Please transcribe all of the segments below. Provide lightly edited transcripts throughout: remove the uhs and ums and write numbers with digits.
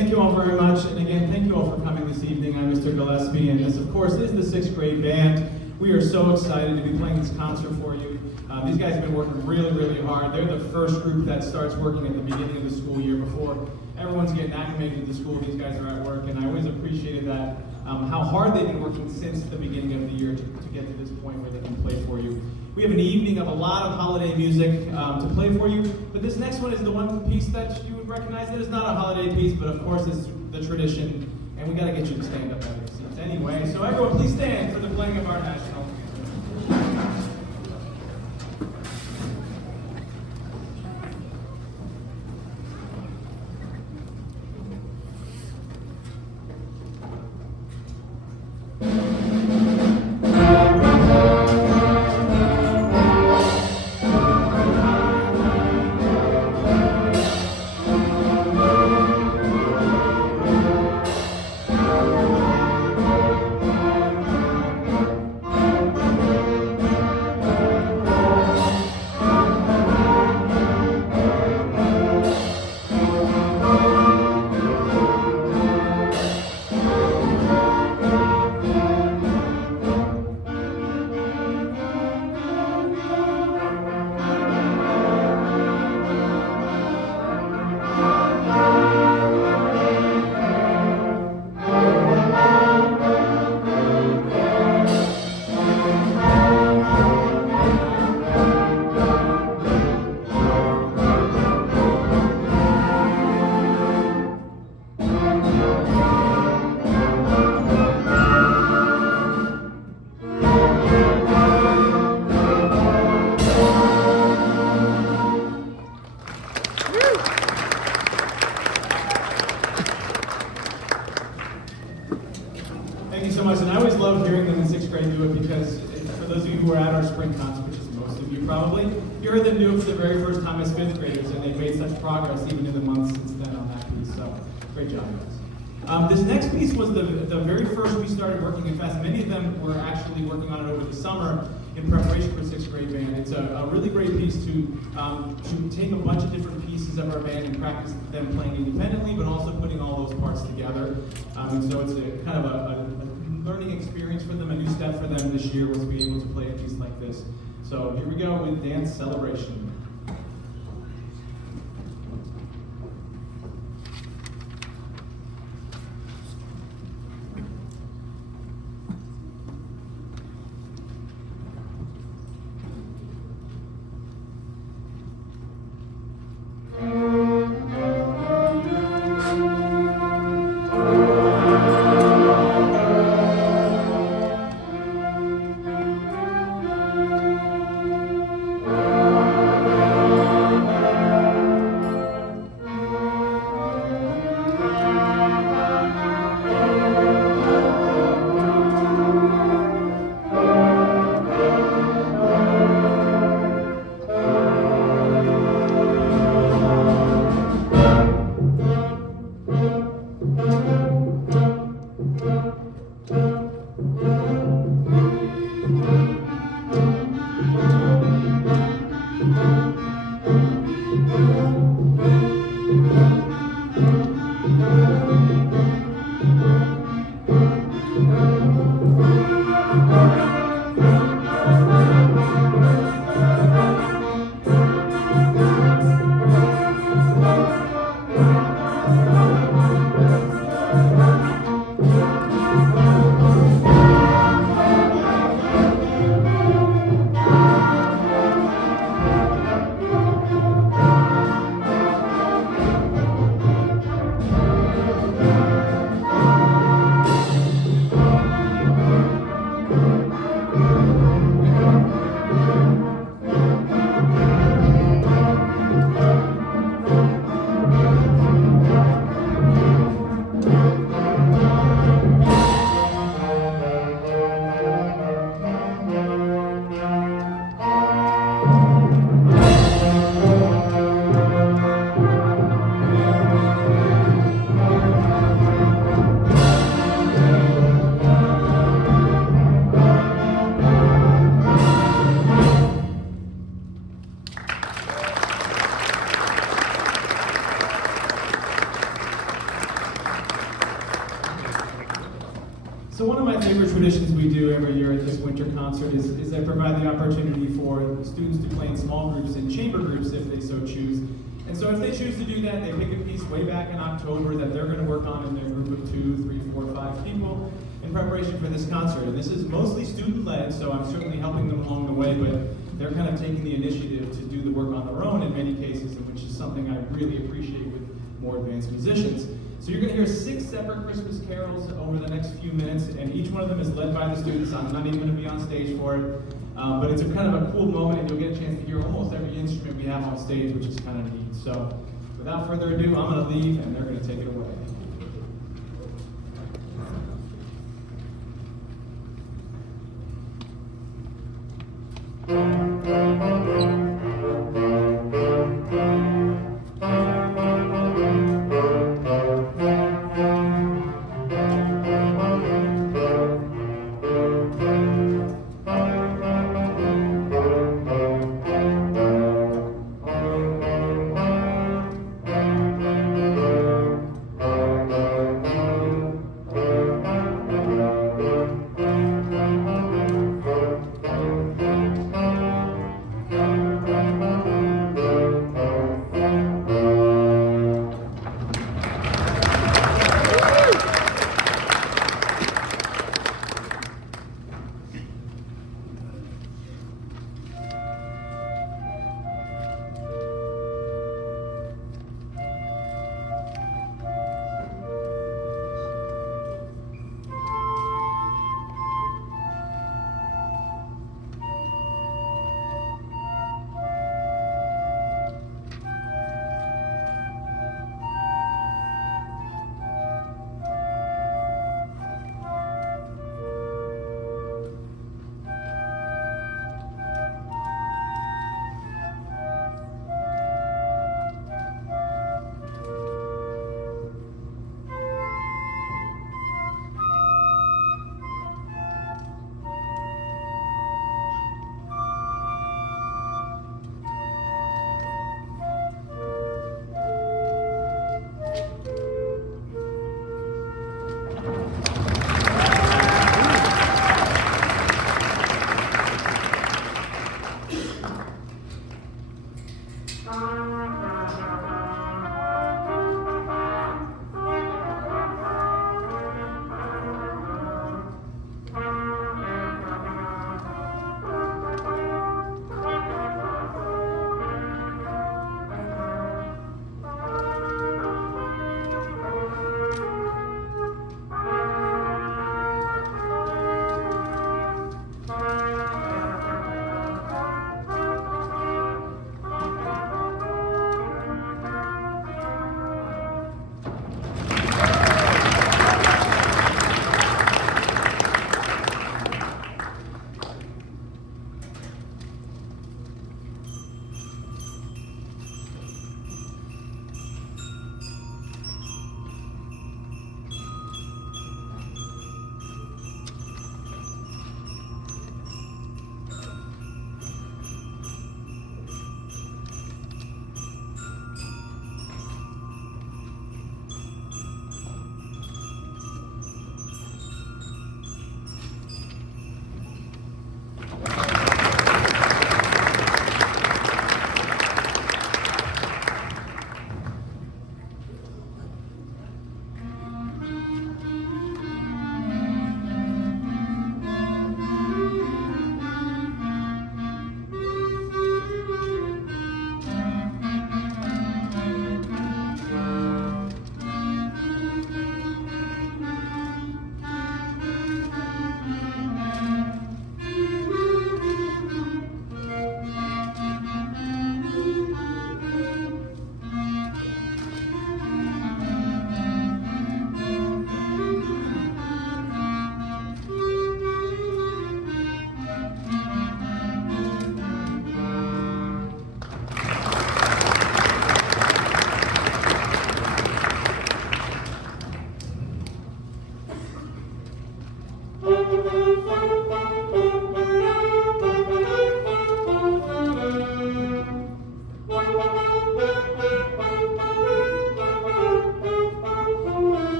thank you all very much. And again, thank you all for coming this evening. I'm Mr. Gillespie, and this, of course, is the 6th grade band. We are so excited to be playing this concert for you. These guys have been working really, really hard. They're the first group that starts working at the beginning of the school year before everyone's getting acclimated to the school. These guys are at work, and I always appreciated that, how hard they've been working since the beginning of the year to get to this point where they can play for you. We have an evening of a lot of holiday music to play for you, but this next one is the one piece that you would recognize that is not a holiday piece, but of course it's the tradition, and we got to get you to stand up out of your seats anyway. So everyone, please stand for the playing of our national anthem. This next piece was the very first we started working in Festive. Many of them were actually working on it over the summer in preparation for 6th grade band. It's a really great piece to take a bunch of different pieces of our band and practice them playing independently, but also putting all those parts together. And so it's a kind of a learning experience for them, a new step for them this year was to be able to play a piece like this. So here we go with Dance Celebration. favorite traditions we do every year at this winter concert is I provide the opportunity for students to play in small groups and chamber groups if they so choose. And so if they choose to do that, they pick a piece way back in October that they're going to work on in their group of 2, 3, 4, 5 people in preparation for this concert. And this is mostly student-led, so I'm certainly helping them along the way, but they're kind of taking the initiative to do the work on their own in many cases, which is something I really appreciate with more advanced musicians. So you're going to hear 6 separate Christmas carols over the next few minutes, and each one of them is led by the students. I'm not even going to be on stage for it, but it's a kind of a cool moment, and you'll get a chance to hear almost every instrument we have on stage, which is kind of neat. So without further ado, I'm going to leave, and they're going to take it away.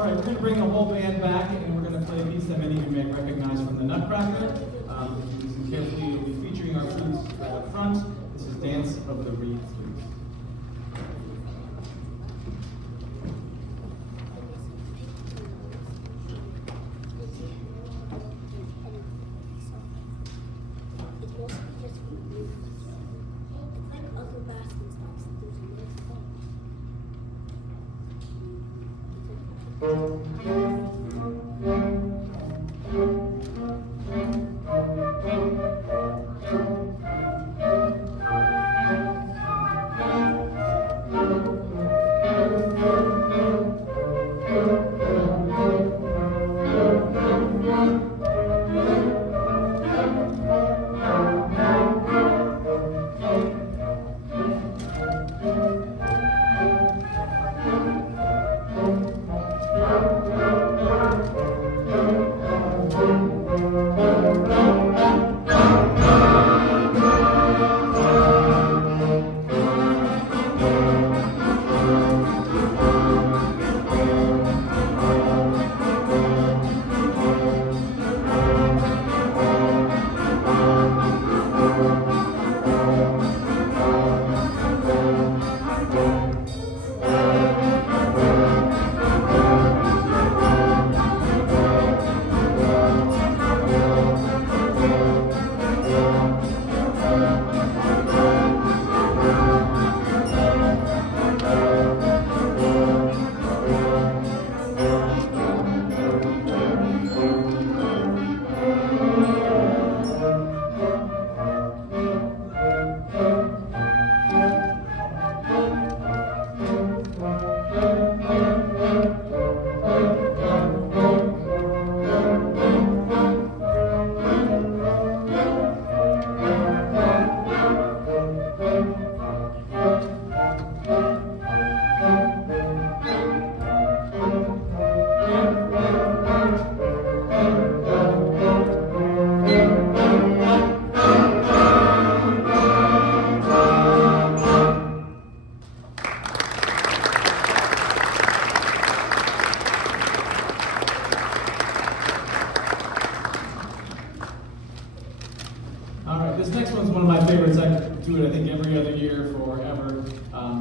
All right, we're going to bring the whole band back, and we're going to play a piece that many of you may recognize from the Nutcracker. If you listen carefully, it'll be featuring our flutes right up front. This is Dance of the Reed Flutes.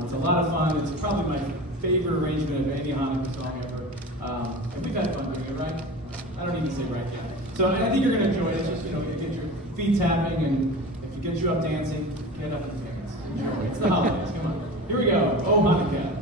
It's a lot of fun. It's probably my favorite arrangement of any Hanukkah song ever. And we've had fun doing it, right? I don't need to say right yet. So I think you're going to enjoy it. It's just, get your feet tapping, and if it gets you up dancing, get up and dance. Enjoy. It's the holidays. Come on. Here we go. Oh, Hanukkah.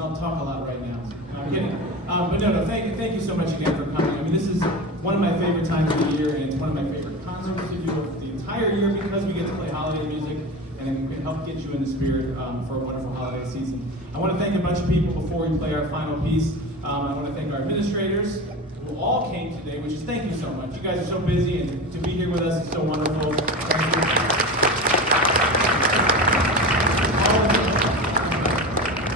I'll talk a lot right now. No, I'm kidding. But no, thank you so much again for coming. I mean, this is one of my favorite times of the year, and it's one of my favorite concerts to do of the entire entire year because we get to play holiday music and help get you in the spirit for a wonderful holiday season. I want to thank a bunch of people before we play our final piece. I want to thank our administrators who all came today, which is thank you so much. You guys are so busy, and to be here with us is so wonderful. Thank you.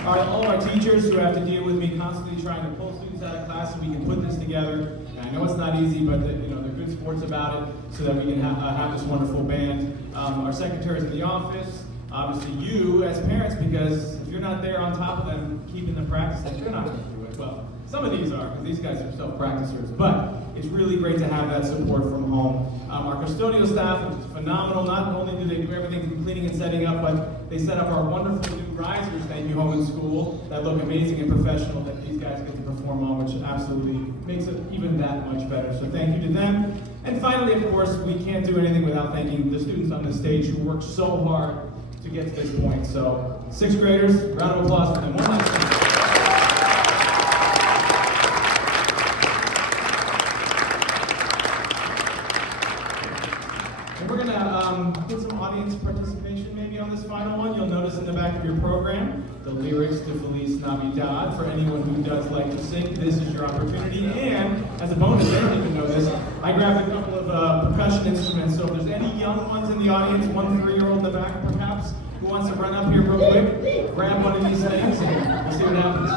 All of our teachers who have to deal with me constantly trying to pull students out of class so we can put this together. And I know it's not easy, but they're good sports about it so that we can have this wonderful band. Our secretaries in the office, obviously you as parents, because if you're not there on top of them keeping them practicing, you're not going to do it. Well, some of these are, because these guys are self-practicers, but it's really great to have that support from home. Our custodial staff is phenomenal. Not only do they do everything from cleaning and setting up, but they set up our wonderful new risers, thank you, home and school, that look amazing and professional that these guys get to perform on, which absolutely makes it even that much better. So thank you to them. And finally, of course, we can't do anything without thanking the students on the stage who worked so hard to get to this point. So, 6th graders, round of applause for them. One last time. And we're going to get some audience participation maybe on this final one. You'll notice in the back of your program the lyrics to Feliz Navidad. For anyone who does like to sing, this is your opportunity. And as a bonus, I didn't even know this, I grabbed a couple of percussion instruments. So if there's any young ones in the audience, 1 3-year-old in the back perhaps, who wants to run up here real quick, grab one of these things and we'll see what happens.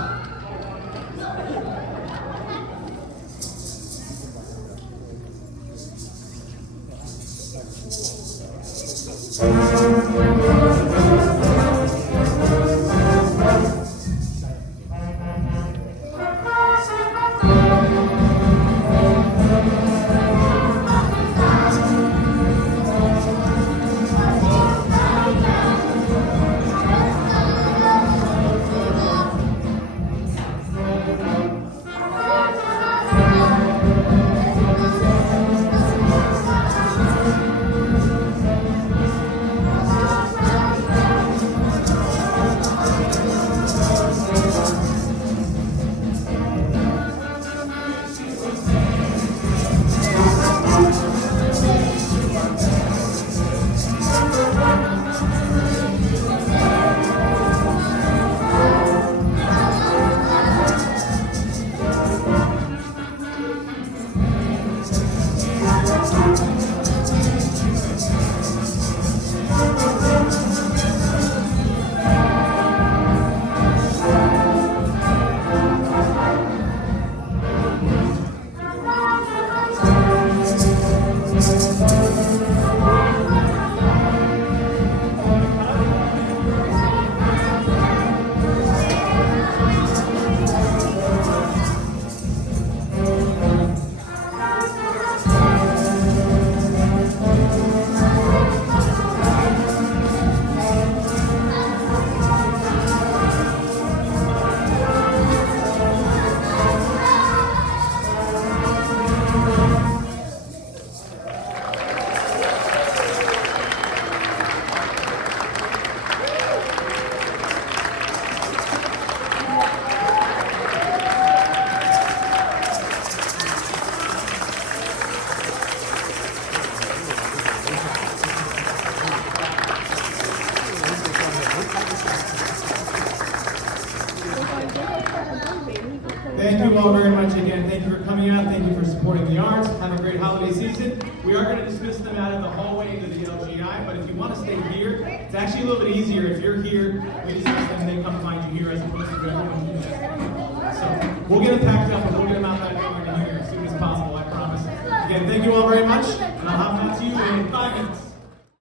Thank you all very much again. Thank you for coming out. Thank you for supporting the arts. Have a great holiday season. We are going to dismiss them out of the hallway into the LGI, but if you want to stay here, it's actually a little bit easier. If you're here, we dismiss them, they come find you here as opposed to everyone who's there. So we'll get them packed up and we'll get them out that door into here as soon as possible, I promise. Again, thank you all very much, and I'll hop out to you in 5 minutes.